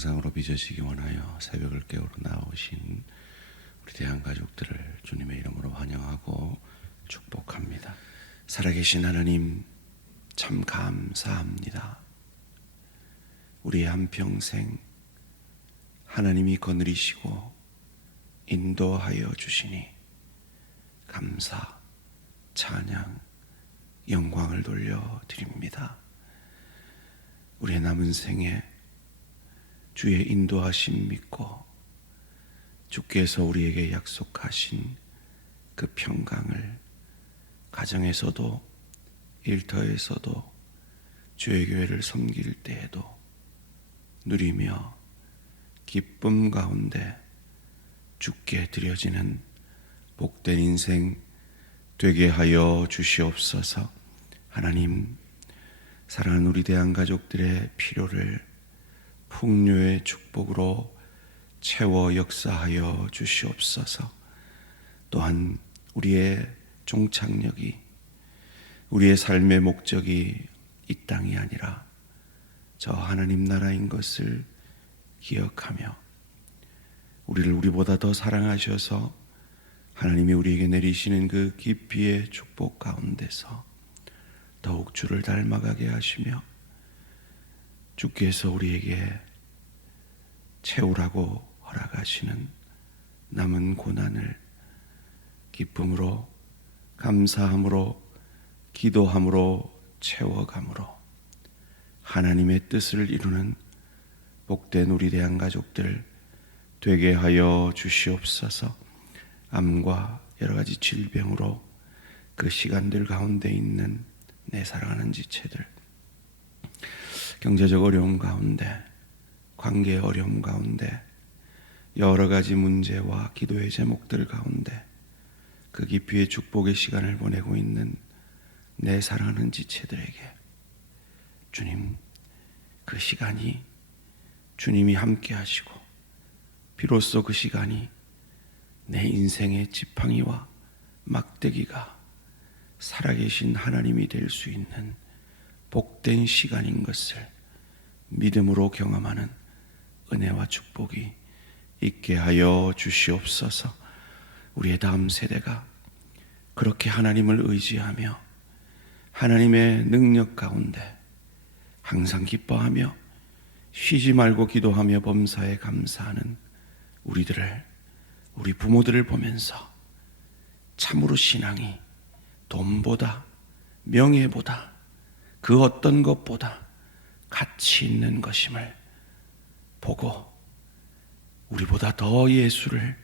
영상으로 빚어지기 원하여 새벽을 깨우러 나오신 우리 대한가족들을 주님의 이름으로 환영하고 축복합니다. 살아계신 하나님, 참 감사합니다. 우리의 한평생 하나님이 거느리시고 인도하여 주시니 감사, 찬양, 영광을 돌려드립니다. 우리의 남은 생에 주의 인도하심 믿고 주께서 우리에게 약속하신 그 평강을 가정에서도 일터에서도 주의 교회를 섬길 때에도 누리며 기쁨 가운데 주께 드려지는 복된 인생 되게 하여 주시옵소서. 하나님, 사랑하는 우리 대한가족들의 필요를 풍요의 축복으로 채워 역사하여 주시옵소서. 또한 우리의 종착역이, 우리의 삶의 목적이 이 땅이 아니라 저 하나님 나라인 것을 기억하며 우리를 우리보다 더 사랑하셔서 하나님이 우리에게 내리시는 그 깊이의 축복 가운데서 더욱 주를 닮아가게 하시며 주께서 우리에게 채우라고 허락하시는 남은 고난을 기쁨으로, 감사함으로, 기도함으로 채워감으로 하나님의 뜻을 이루는 복된 우리 대한가족들 되게 하여 주시옵소서. 암과 여러 가지 질병으로 그 시간들 가운데 있는 내 사랑하는 지체들, 경제적 어려움 가운데, 관계 어려움 가운데, 여러 가지 문제와 기도의 제목들 가운데 그 깊이의 축복의 시간을 보내고 있는 내 사랑하는 지체들에게 주님, 그 시간이 주님이 함께 하시고 비로소 그 시간이 내 인생의 지팡이와 막대기가 살아계신 하나님이 될 수 있는 복된 시간인 것을 믿음으로 경험하는 은혜와 축복이 있게 하여 주시옵소서. 우리의 다음 세대가 그렇게 하나님을 의지하며 하나님의 능력 가운데 항상 기뻐하며 쉬지 말고 기도하며 범사에 감사하는 우리 부모들을 보면서 참으로 신앙이 돈보다, 명예보다, 그 어떤 것보다 가치 있는 것임을 보고 우리보다 더 예수를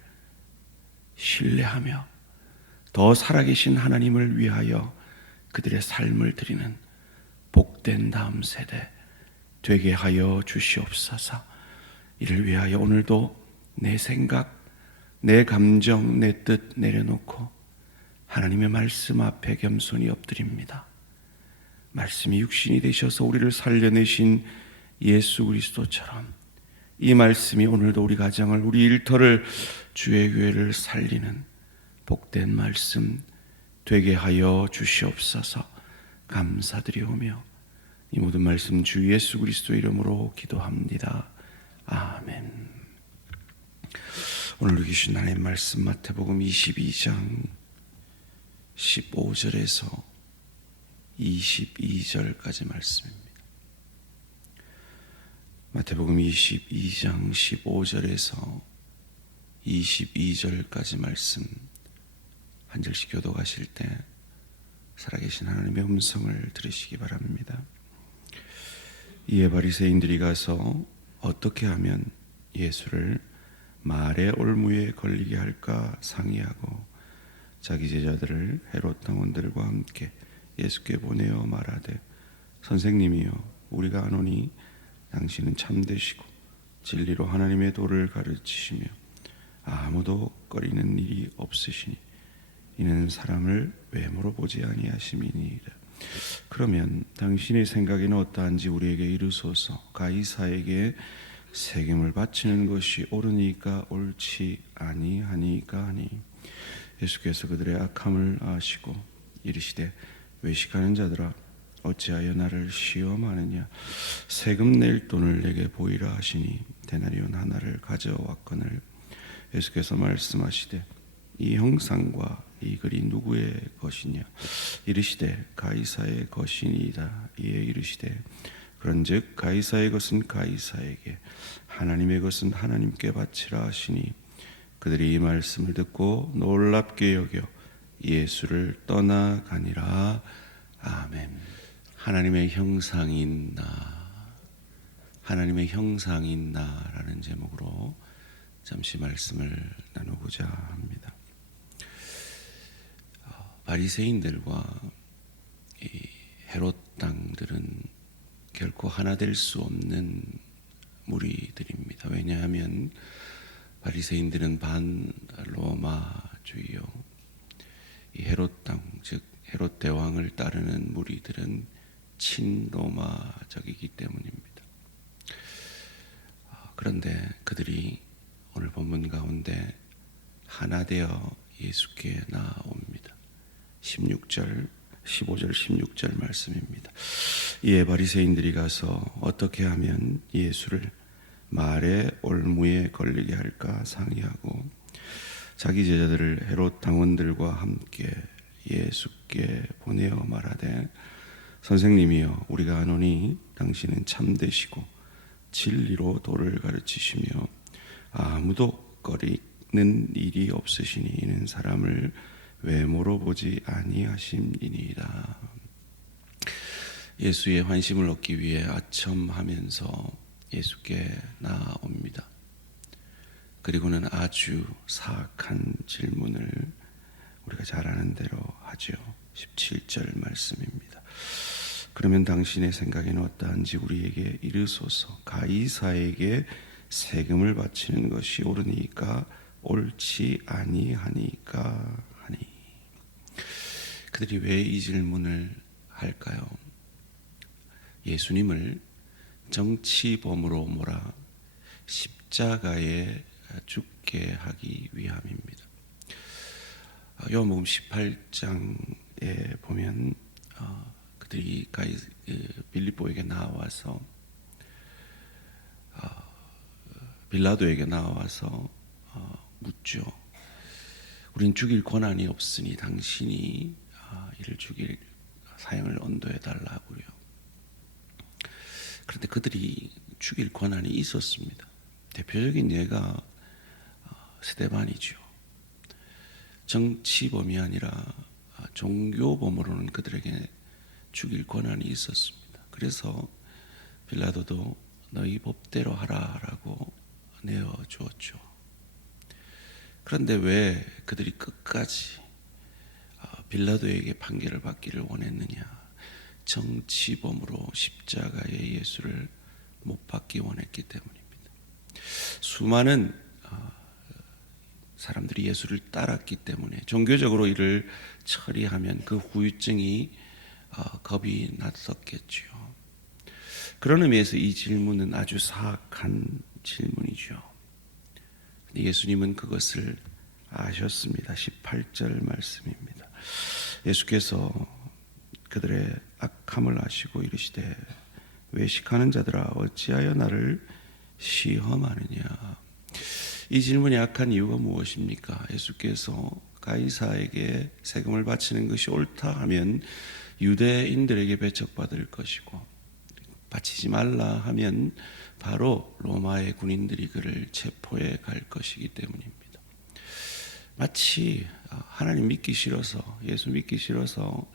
신뢰하며 더 살아계신 하나님을 위하여 그들의 삶을 드리는 복된 다음 세대 되게 하여 주시옵소서. 이를 위하여 오늘도 내 생각, 내 감정, 내 뜻 내려놓고 하나님의 말씀 앞에 겸손히 엎드립니다. 말씀이 육신이 되셔서 우리를 살려내신 예수 그리스도처럼 이 말씀이 오늘도 우리 가정을, 우리 일터를, 주의 교회를 살리는 복된 말씀 되게 하여 주시옵소서. 감사드리오며 이 모든 말씀 주 예수 그리스도 이름으로 기도합니다. 아멘. 오늘 읽으신 하나님의 말씀 마태복음 22장 15절에서 22절까지 말씀입니다. 마태복음 22장 15절에서 22절까지 말씀 한 절씩 교독하실 때 살아계신 하나님의 음성을 들으시기 바랍니다. 이에 바리새인들이 가서 어떻게 하면 예수를 말의 올무에 걸리게 할까 상의하고 자기 제자들을 헤롯 당원들과 함께 예수께 보내어 말하되 선생님이여 우리가 아노니 당신은 참되시고 진리로 하나님의 도를 가르치시며 아무도 꺼리는 일이 없으시니 이는 사람을 외모로 보지 아니하심이니이다. 그러면 당신의 생각에는 어떠한지 우리에게 이르소서. 가이사에게 세금을 바치는 것이 옳으니까 옳지 아니하니까 하니 예수께서 그들의 악함을 아시고 이르시되 외식하는 자들아 어찌하여 나를 시험하느냐 세금 낼 돈을 내게 보이라 하시니 데나리온 하나를 가져왔거늘 예수께서 말씀하시되 이 형상과 이 글이 누구의 것이냐 이르시되 가이사의 것이니이다. 이에 이르시되 그런즉 가이사의 것은 가이사에게 하나님의 것은 하나님께 바치라 하시니 그들이 이 말씀을 듣고 놀랍게 여겨 예수를 떠나가니라. 아멘. 하나님의 형상인 나, 하나님의 형상인 나라는 제목으로 잠시 말씀을 나누고자 합니다. 바리새인들과 이 헤롯 당들은 결코 하나 될 수 없는 무리들입니다. 왜냐하면 바리새인들은 반로마주의요, 이 헤롯 당, 즉 헤롯 대왕을 따르는 무리들은 친로마적이기 때문입니다. 그런데 그들이 오늘 본문 가운데 하나 되어 예수께 나옵니다. 15절 16절 말씀입니다. 이에 바리새인들이 가서 어떻게 하면 예수를 말의 올무에 걸리게 할까 상의하고 자기 제자들을 헤롯 당원들과 함께 예수께 보내어 말하되 선생님이여 우리가 아노니 당신은 참되시고 진리로 도를 가르치시며 아무도 꺼리는 일이 없으시니 이는 사람을 외모로 보지 아니하심이니이다. 예수의 환심을 얻기 위해 아첨하면서 예수께 나옵니다. 그리고는 아주 사악한 질문을 우리가 잘 아는 대로 하죠. 17절 말씀입니다. 그러면 당신의 생각에는 어떠한지 우리에게 이르소서. 가이사에게 세금을 바치는 것이 옳으니까 옳지 아니하니까 하니. 그들이 왜 이 질문을 할까요? 예수님을 정치범으로 몰아 십자가에 죽게 하기 위함입니다. 요한복음 18장에 보면 그들이 빌립보에게 나와서 빌라도에게 나와서 묻죠. 우린 죽일 권한이 없으니 당신이 이를 죽일 사형을 언도해 달라고요. 그런데 그들이 죽일 권한이 있었습니다. 대표적인 예가 스데반이죠. 정치범이 아니라 종교범으로는 그들에게 죽일 권한이 있었습니다. 그래서 빌라도도 너희 법대로 하라라고 내어주었죠. 그런데 왜 그들이 끝까지 빌라도에게 판결을 받기를 원했느냐? 정치범으로 십자가에 예수를 못 박기 원했기 때문입니다. 수많은 사람들이 예수를 따랐기 때문에 종교적으로 이를 처리하면 그 후유증이 겁이 났었겠죠. 그런 의미에서 이 질문은 아주 사악한 질문이죠. 예수님은 그것을 아셨습니다. 18절 말씀입니다. 예수께서 그들의 악함을 아시고 이르시되 외식하는 자들아 어찌하여 나를 시험하느냐. 이 질문이 악한 이유가 무엇입니까? 예수께서 가이사에게 세금을 바치는 것이 옳다 하면 유대인들에게 배척받을 것이고 바치지 말라 하면 바로 로마의 군인들이 그를 체포해 갈 것이기 때문입니다. 마치 하나님 믿기 싫어서, 예수 믿기 싫어서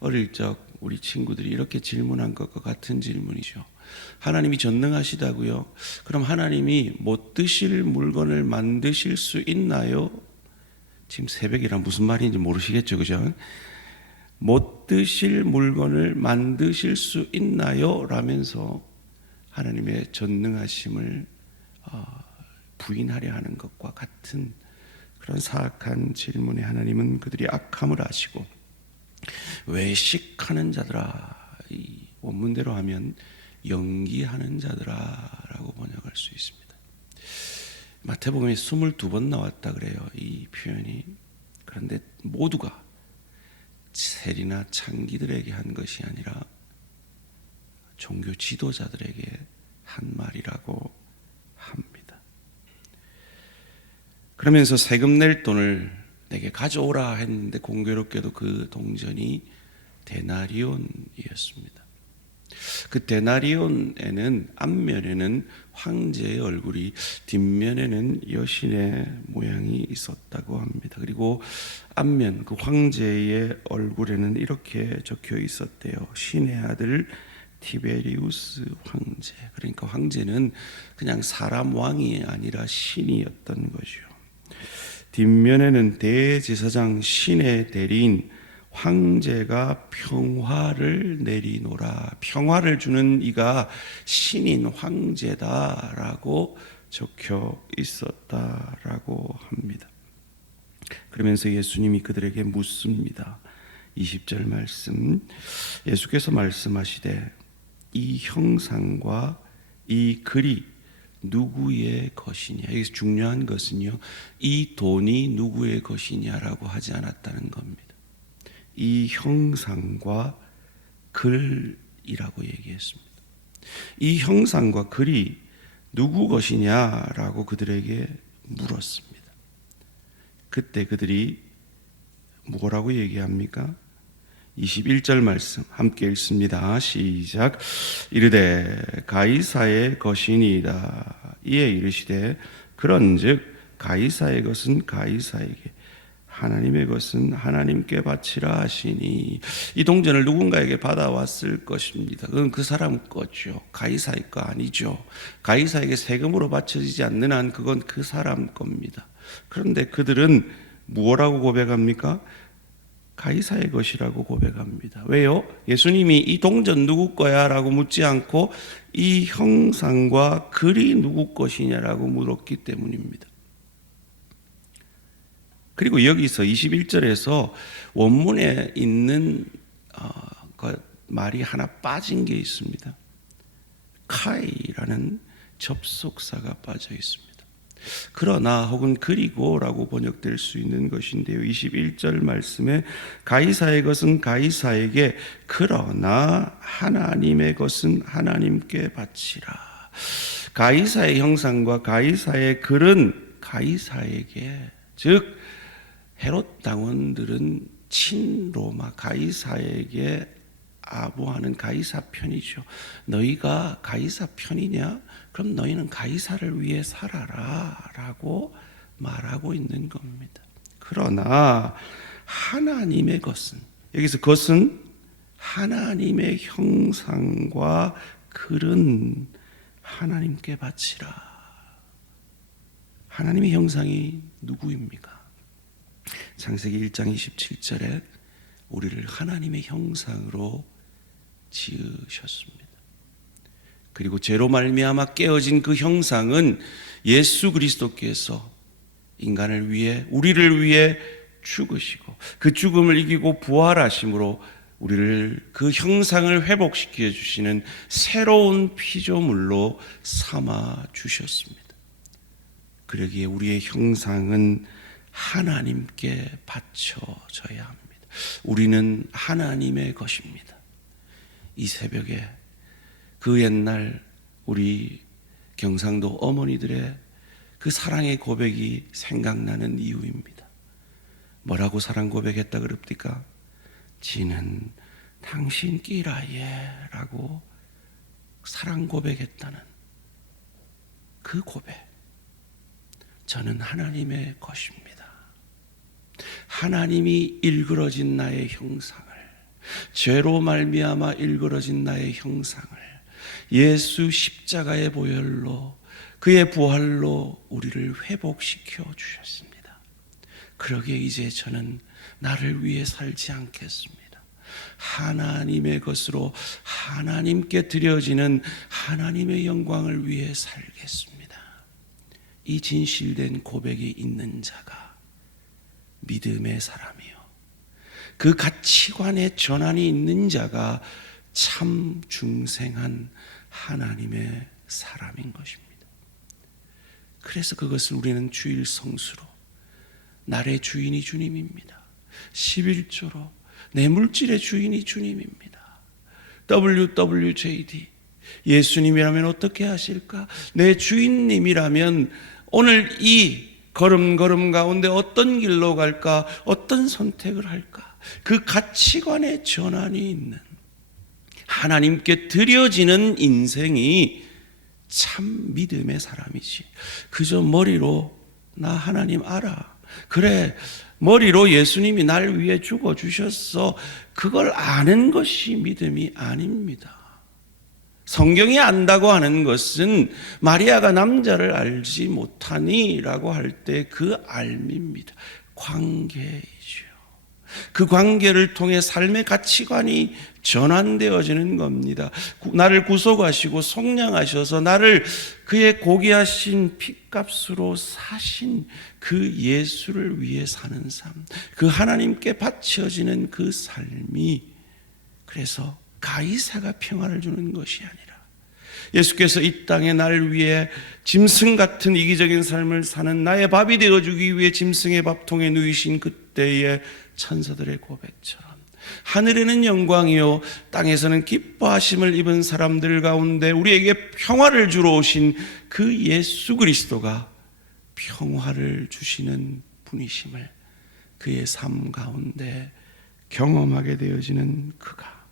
어릴 적 우리 친구들이 이렇게 질문한 것과 같은 질문이죠. 하나님이 전능하시다고요? 그럼 하나님이 못 드실 물건을 만드실 수 있나요? 지금 새벽이라 무슨 말인지 모르시겠죠, 그죠? 못 드실 물건을 만드실 수 있나요? 라면서 하나님의 전능하심을 부인하려 하는 것과 같은 그런 사악한 질문에 하나님은 그들이 악함을 아시고 외식하는 자들아, 이 원문대로 하면 연기하는 자들아라고 번역할 수 있습니다. 마태복음에 22번 나왔다 그래요, 이 표현이. 그런데 모두가 세리나 창기들에게 한 것이 아니라 종교 지도자들에게 한 말이라고 그러면서 세금 낼 돈을 내게 가져오라 했는데 공교롭게도 그 동전이 데나리온이었습니다. 그 데나리온에는 앞면에는 황제의 얼굴이, 뒷면에는 여신의 모양이 있었다고 합니다. 그리고 앞면 그 황제의 얼굴에는 이렇게 적혀 있었대요. 신의 아들 티베리우스 황제. 그러니까 황제는 그냥 사람 왕이 아니라 신이었던 거죠. 뒷면에는 대제사장 신의 대리인 황제가 평화를 내리노라. 평화를 주는 이가 신인 황제다라고 적혀 있었다라고 합니다. 그러면서 예수님이 그들에게 묻습니다. 20절 말씀, 예수께서 말씀하시되 이 형상과 이 글이 누구의 것이냐. 여기서 중요한 것은요, 이 돈이 누구의 것이냐라고 하지 않았다는 겁니다. 이 형상과 글이라고 얘기했습니다. 이 형상과 글이 누구 것이냐라고 그들에게 물었습니다. 그때 그들이 뭐라고 얘기합니까? 21절 말씀 함께 읽습니다. 시작. 이르되 가이사의 것이니이다. 이에 이르시되 그런즉 가이사의 것은 가이사에게, 하나님의 것은 하나님께 바치라 하시니. 이 동전을 누군가에게 받아왔을 것입니다. 그건 그 사람 거죠. 가이사의 거 아니죠. 가이사에게 세금으로 바쳐지지 않는 한 그건 그 사람 겁니다. 그런데 그들은 무엇라고 고백합니까? 가이사의 것이라고 고백합니다. 왜요? 예수님이 이 동전 누구 거야? 라고 묻지 않고 이 형상과 글이 누구 것이냐라고 물었기 때문입니다. 그리고 여기서 21절에서 원문에 있는 그 말이 하나 빠진 게 있습니다. 카이라는 접속사가 빠져 있습니다. 그러나 혹은 그리고라고 번역될 수 있는 것인데요. 21절 말씀에 가이사의 것은 가이사에게, 그러나 하나님의 것은 하나님께 바치라. 가이사의 형상과 가이사의 글은 가이사에게, 즉 헤롯 당원들은 친로마 가이사에게 아부하는 가이사 편이죠. 너희가 가이사 편이냐? 그럼 너희는 가이사를 위해 살아라 라고 말하고 있는 겁니다. 그러나 하나님의 것은, 여기서 것은 하나님의 형상과 글은 하나님께 바치라. 하나님의 형상이 누구입니까? 창세기 1장 27절에 우리를 하나님의 형상으로 지으셨습니다. 그리고 죄로 말미암아 깨어진 그 형상은 예수 그리스도께서 인간을 위해, 우리를 위해 죽으시고 그 죽음을 이기고 부활하심으로 우리를 그 형상을 회복시켜 주시는 새로운 피조물로 삼아 주셨습니다. 그러기에 우리의 형상은 하나님께 바쳐져야 합니다. 우리는 하나님의 것입니다. 이 새벽에 그 옛날 우리 경상도 어머니들의 그 사랑의 고백이 생각나는 이유입니다. 뭐라고 사랑 고백했다 그럽니까? 지는 당신 끼라예 라고 사랑 고백했다는 그 고백. 저는 하나님의 것입니다. 하나님이 일그러진 나의 형상을, 죄로 말미암아 일그러진 나의 형상을 예수 십자가의 보혈로, 그의 부활로 우리를 회복시켜 주셨습니다. 그러기에 이제 저는 나를 위해 살지 않겠습니다. 하나님의 것으로 하나님께 드려지는 하나님의 영광을 위해 살겠습니다. 이 진실된 고백이 있는 자가 믿음의 사람이요, 그 가치관의 전환이 있는 자가 참 중생한 하나님의 사람인 것입니다. 그래서 그것을 우리는 주일 성수로, 날의 주인이 주님입니다. 11조로 내 물질의 주인이 주님입니다. WWJD, 예수님이라면 어떻게 하실까? 내 주인님이라면 오늘 이 걸음걸음 가운데 어떤 길로 갈까? 어떤 선택을 할까? 그 가치관의 전환이 있는, 하나님께 드려지는 인생이 참 믿음의 사람이지. 그저 머리로 나 하나님 알아, 그래, 머리로 예수님이 날 위해 죽어주셨어, 그걸 아는 것이 믿음이 아닙니다. 성경이 안다고 하는 것은 마리아가 남자를 알지 못하니 라고 할 때 그 알미입니다. 관계이죠. 그 관계를 통해 삶의 가치관이 전환되어지는 겁니다. 나를 구속하시고 속량하셔서 나를 그의 고귀하신 핏값으로 사신 그 예수를 위해 사는 삶, 그 하나님께 바쳐지는 그 삶이, 그래서 가이사가 평화를 주는 것이 아니라 예수께서 이 땅에 날 위해 짐승 같은 이기적인 삶을 사는 나의 밥이 되어주기 위해 짐승의 밥통에 누이신 그때의 천사들의 고백처럼 하늘에는 영광이요 땅에서는 기뻐하심을 입은 사람들 가운데 우리에게 평화를 주러 오신 그 예수 그리스도가 평화를 주시는 분이심을 그의 삶 가운데 경험하게 되어지는 그가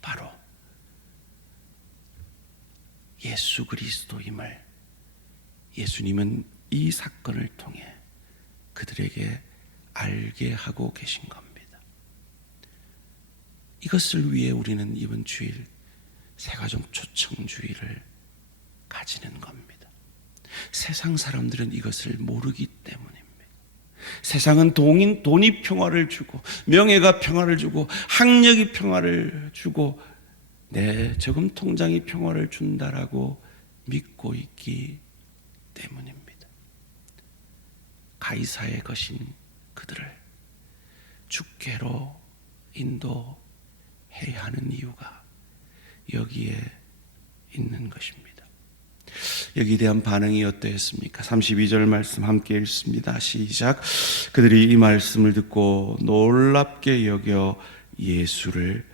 바로 예수 그리스도임을 예수님은 이 사건을 통해 그들에게 알게 하고 계신 겁니다. 이것을 위해 우리는 이번 주일 새가족 초청주의를 가지는 겁니다. 세상 사람들은 이것을 모르기 때문입니다. 세상은 돈이 평화를 주고 명예가 평화를 주고 학력이 평화를 주고 내 저금 통장이 평화를 준다라고 믿고 있기 때문입니다. 가이사의 것인 그들을 주께로 인도해야 하는 이유가 여기에 있는 것입니다. 여기에 대한 반응이 어떠했습니까? 32절 말씀 함께 읽습니다. 시작. 그들이 이 말씀을 듣고 놀랍게 여겨 예수를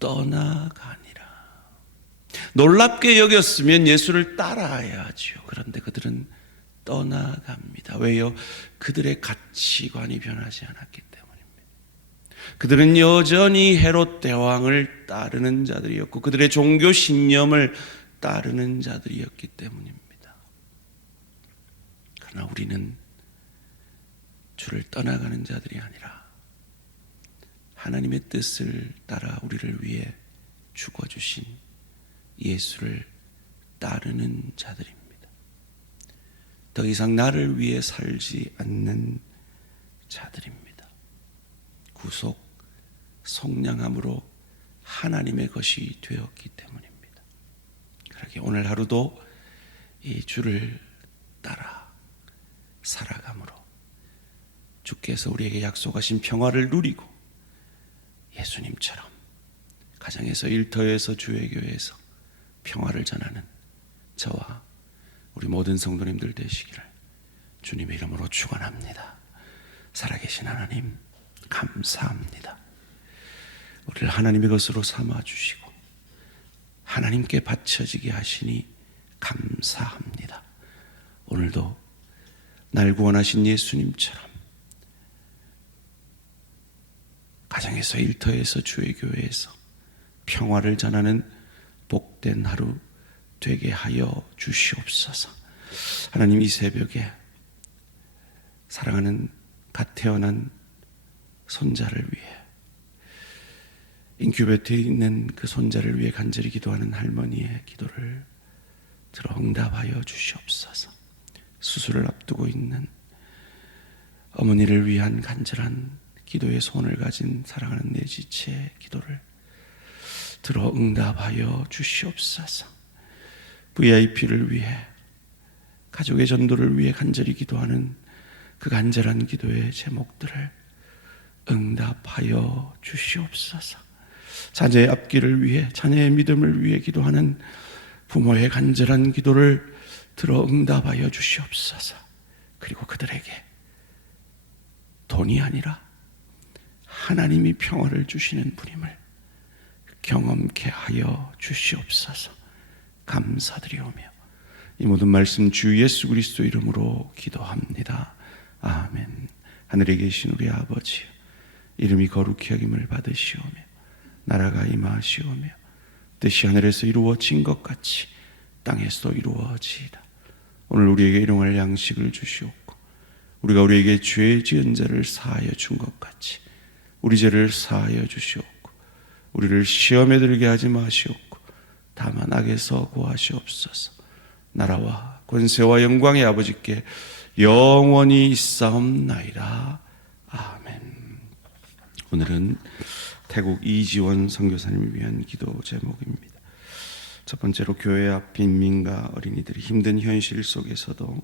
떠나가니라. 놀랍게 여겼으면 예수를 따라야죠. 그런데 그들은 떠나갑니다. 왜요? 그들의 가치관이 변하지 않았기 때문입니다. 그들은 여전히 헤롯 대왕을 따르는 자들이었고 그들의 종교 신념을 따르는 자들이었기 때문입니다. 그러나 우리는 주를 떠나가는 자들이 아니라 하나님의 뜻을 따라 우리를 위해 죽어주신 예수를 따르는 자들입니다. 더 이상 나를 위해 살지 않는 자들입니다. 구속, 속량함으로 하나님의 것이 되었기 때문입니다. 그러기에 오늘 하루도 이 주를 따라 살아감으로 주께서 우리에게 약속하신 평화를 누리고 예수님처럼 가정에서, 일터에서, 주의 교회에서 평화를 전하는 저와 우리 모든 성도님들 되시기를 주님의 이름으로 축원합니다. 살아계신 하나님 감사합니다. 우리를 하나님의 것으로 삼아주시고 하나님께 바쳐지게 하시니 감사합니다. 오늘도 날 구원하신 예수님처럼 가정에서, 일터에서, 주의 교회에서 평화를 전하는 복된 하루 되게 하여 주시옵소서. 하나님, 이 새벽에 사랑하는 갓 태어난 손자를 위해, 인큐베이터에 있는 그 손자를 위해 간절히 기도하는 할머니의 기도를 들어 응답하여 주시옵소서. 수술을 앞두고 있는 어머니를 위한 간절한 기도의 손을 가진 사랑하는 내 지체의 기도를 들어 응답하여 주시옵소서. VIP를 위해, 가족의 전도를 위해 간절히 기도하는 그 간절한 기도의 제목들을 응답하여 주시옵소서. 자녀의 앞길을 위해, 자녀의 믿음을 위해 기도하는 부모의 간절한 기도를 들어 응답하여 주시옵소서. 그리고 그들에게 돈이 아니라 하나님이 평화를 주시는 분임을 경험케 하여 주시옵소서. 감사드리오며 이 모든 말씀 주 예수 그리스도 이름으로 기도합니다. 아멘. 하늘에 계신 우리 아버지여, 이름이 거룩히 여김을 받으시오며 나라가 임하시오며 뜻이 하늘에서 이루어진 것 같이 땅에서도 이루어지이다. 오늘 우리에게 일용할 양식을 주시옵고 우리가 우리에게 죄 지은 자를 사하여 준 것 같이 우리 죄를 사하여 주시옵고 우리를 시험에 들게 하지 마시옵고 다만 악에서 구하시옵소서. 나라와 권세와 영광의 아버지께 영원히 있사옵나이다. 아멘. 오늘은 태국 이지원 선교사님을 위한 기도 제목입니다. 첫 번째로 교회 앞 빈민가 어린이들이 힘든 현실 속에서도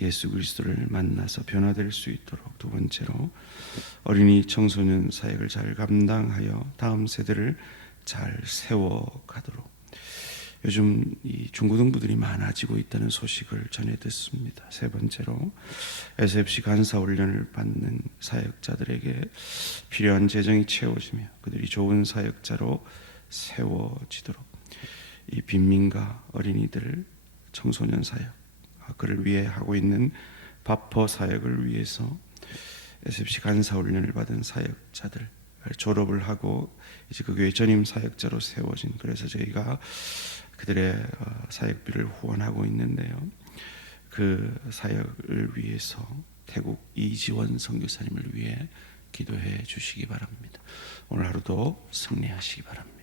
예수 그리스도를 만나서 변화될 수 있도록, 두 번째로 어린이 청소년 사역을 잘 감당하여 다음 세대를 잘 세워가도록, 요즘 이 중고등부들이 많아지고 있다는 소식을 전해 듣습니다. 세 번째로 SFC 간사 훈련을 받는 사역자들에게 필요한 재정이 채워지며 그들이 좋은 사역자로 세워지도록, 이 빈민가 어린이들 청소년 사역, 그를 위해 하고 있는 바퍼 사역을 위해서 SFC 간사 훈련을 받은 사역자들 졸업을 하고 이제 그 교회 전임 사역자로 세워진, 그래서 저희가 그들의 사역비를 후원하고 있는데요. 그 사역을 위해서 태국 이지원 선교사님을 위해 기도해 주시기 바랍니다. 오늘 하루도 승리하시기 바랍니다.